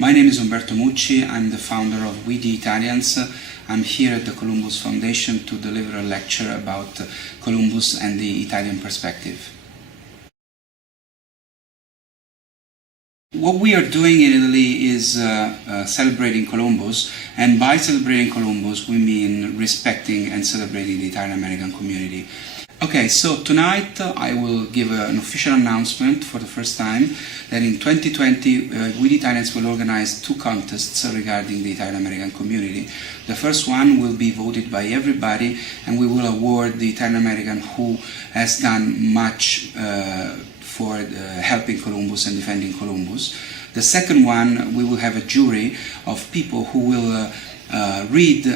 My name is Umberto Mucci. I'm the founder of We the Italians. I'm here at the Columbus Foundation to deliver a lecture about Columbus and the Italian perspective. What we are doing in Italy is celebrating Columbus, and by celebrating Columbus we mean respecting and celebrating the Italian American community. Okay, so tonight I will give an official announcement for the first time that in 2020 We the Italians will organize two contests regarding the Italian American community. The first one will be voted by everybody, and we will award the Italian American who has done much for helping Columbus and defending Columbus. The second one, we will have a jury of people who will read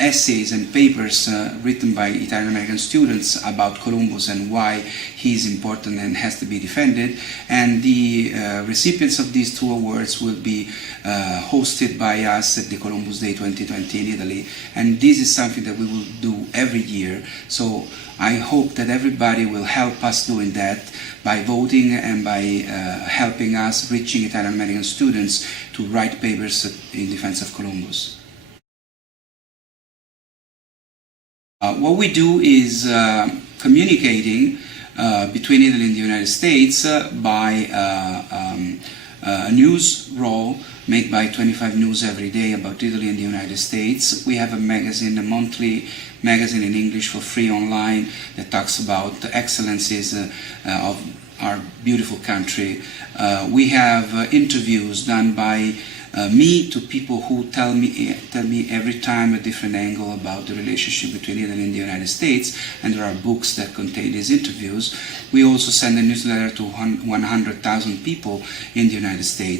essays and papers written by Italian American students about Columbus and why he is important and has to be defended, and the recipients of these two awards will be hosted by us at the Columbus Day 2020 in Italy, and this is something that we will do every year. So I hope that everybody will help us doing that by voting and by helping us reaching Italian American students to write papers in defense of Columbus. What we do is communicating between Italy and the United States by a news roll made by 25 News every day about Italy and the United States. We have a magazine, a monthly magazine in English for free online that talks about the excellencies of our beautiful country. We have interviews done by me to people who tell me every time a different angle about the relationship between Italy and the United States, and there are books that contain these interviews. We also send a newsletter to 100,000 people in the United States.